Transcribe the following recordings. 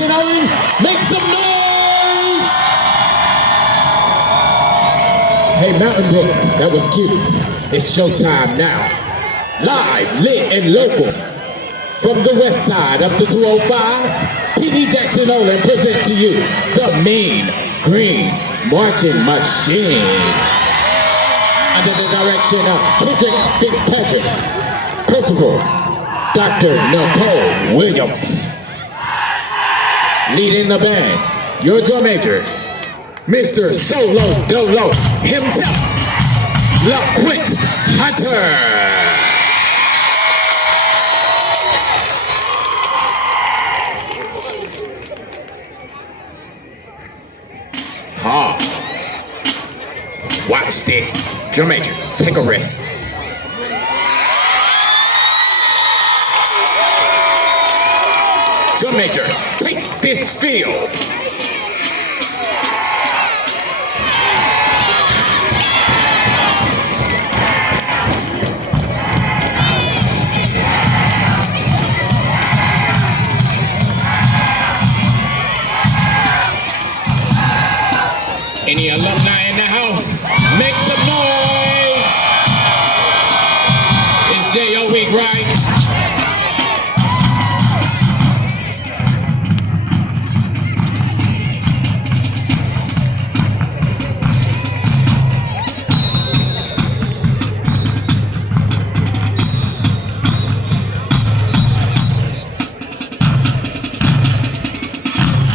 Jackson, Olin, make some noise! Hey, Mountain Brook, that was cute. It's showtime now. Live, lit, and local. From the west side up to 205, PD Jackson Olin presents to you the Mean Green Marching Machine. Under the direction of Kendrick Fitzpatrick, Principal Dr. Nicole Williams. Leading the band, your drum major, Mr. Solo Dolo himself, LaQuint Hunter. Watch this. Drum major, take a rest. Drum major, take this field. Any alumni in the house, make some noise. It's J.O. week, right?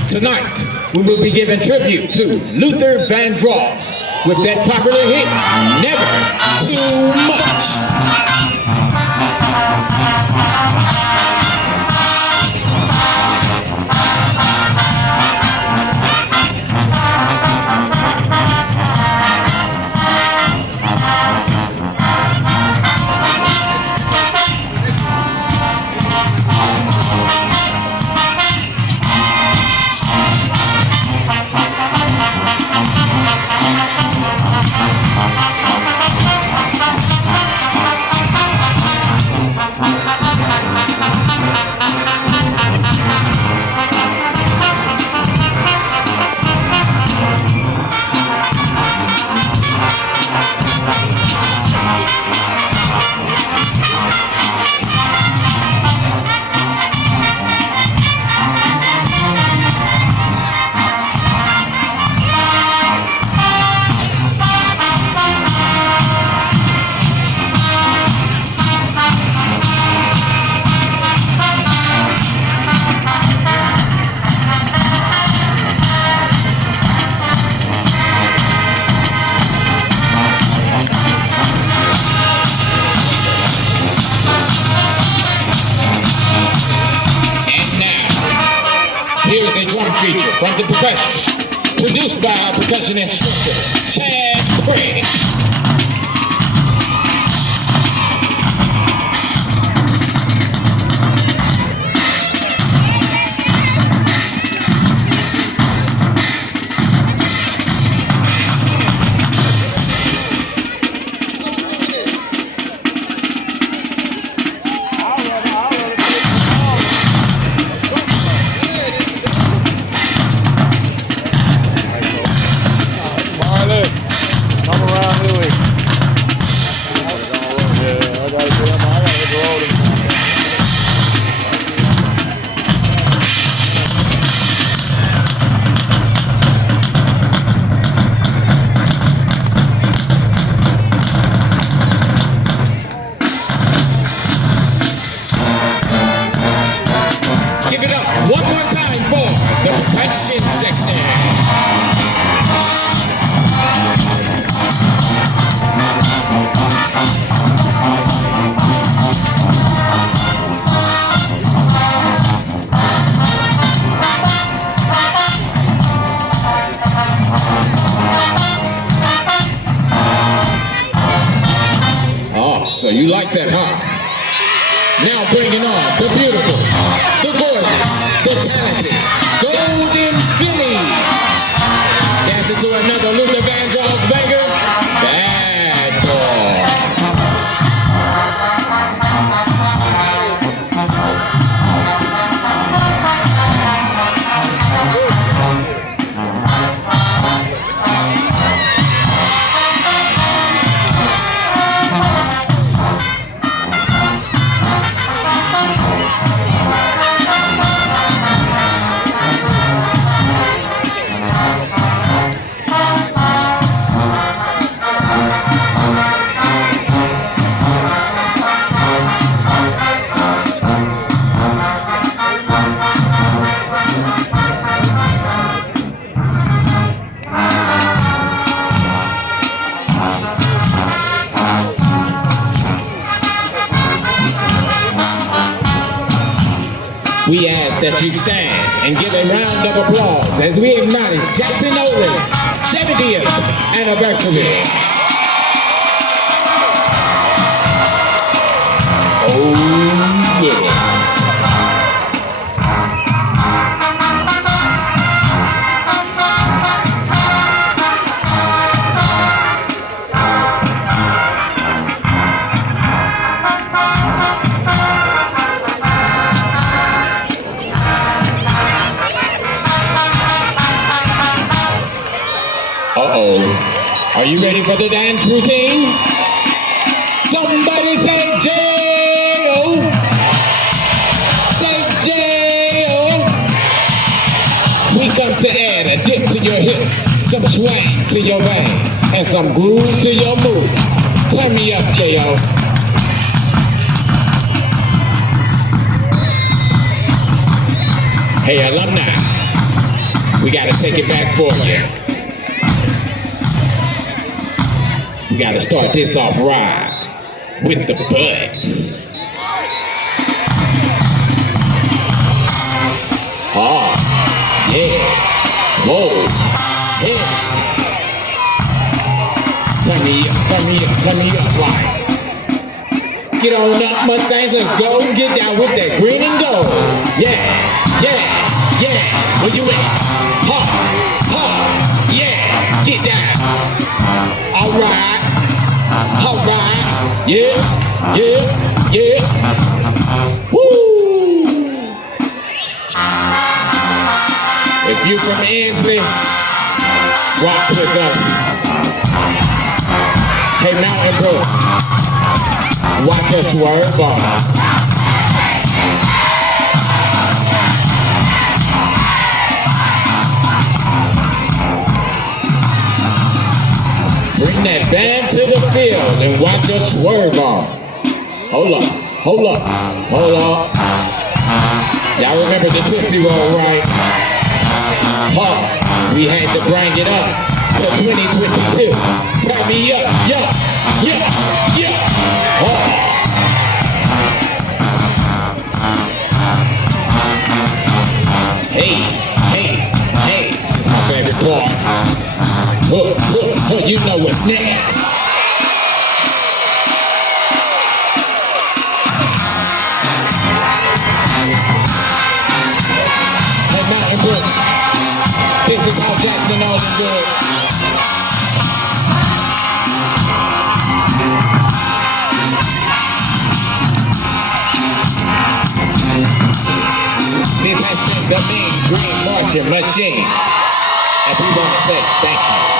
Tonight, we will be giving tribute to Luther Vandross with that popular hit, Never Too Much. Here's a drum feature from the percussion, produced by our percussion instructor, Chad Craig. One more time for the percussion section. Oh, so you like that, huh? Now bringing on the beautiful, the gorgeous, the talented Golden Fillies. Dancing to another Luther Vandross banger, Bad Boy. that you stand and give a round of applause as we acknowledge Jackson Olin's 70th anniversary. Oh, yeah. Uh-oh. Are you ready for the dance routine? Somebody say J-O. Say J-O. We come to add a dip to your hip, some swing to your bang, and some groove to your move. Turn me up, J-O. Hey, alumni, we gotta take it back for you. We gotta start this off right with the butts. Oh, yeah. Whoa. Yeah. Turn me up like. Get on up, Mustangs, let's go. Get down with that green and gold. Yeah, yeah. Where you at? Ha, yeah. Get down. All right. Yeah. Woo! If you from Ansley, walk with us. Hey, Mountain Brook, watch us swerve on. Bring that band to the field and watch us swerve on. Hold up. Y'all remember the Tootsie Roll, right? We had to bring it up to 2022. Turn me up, yeah. Hey, this is my favorite part. You know what's next. Hey, Mountain Brook, this is how Jackson Olin do it. This has been the Mean Green Marching Machine, and we want to say thank you.